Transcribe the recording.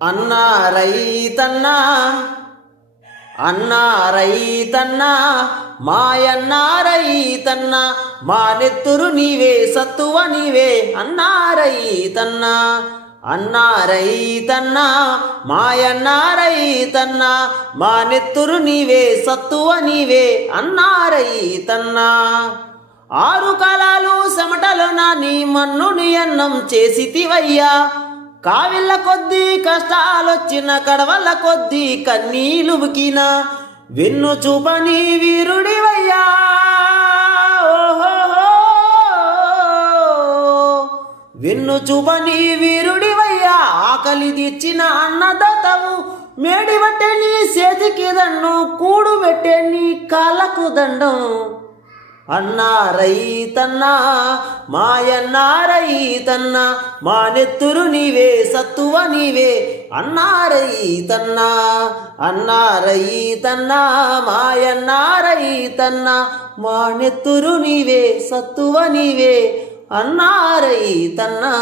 అన్నా రైతన్నా అన్నా రైతన్నా మాయన్నా రైతన్నా మా నెత్తురు నీవే సత్తువ నీవే అన్నా రైతన్నా అన్నా రైతన్నా మాయన్నా రైతన్నా మా నెత్తురు నీవే సత్తువ నీవే అన్నా రైతన్నా ఆరు కాలాలు చెమటలోన నీ మన్నుని అన్నం చేసితివయ్యా కావిళ్ళ కొద్దీ కష్టాలొచ్చిన కడవల కొద్దీ కన్నీలు బుకిన వెన్ను చూపని వీరుడివయ్యా వెన్ను చూపని వీరుడివయ్యా ఆకలి తెచ్చిన అన్నదాతవు మేడి బట్టే నీ చేతికి దండం కూడు పెట్టే నీ కాళ్ళకు దండం అన్నా రైతన్నా మాయన్నా రైతన్నా మా నెత్తురు నీవే సత్తువ నీవే అన్నా రైతన్నా అన్నా రైతన్నా మాయన్నా రైతన్నా మా నెత్తురు నీవే సత్తువ నీవే అన్నా రైతన్నా.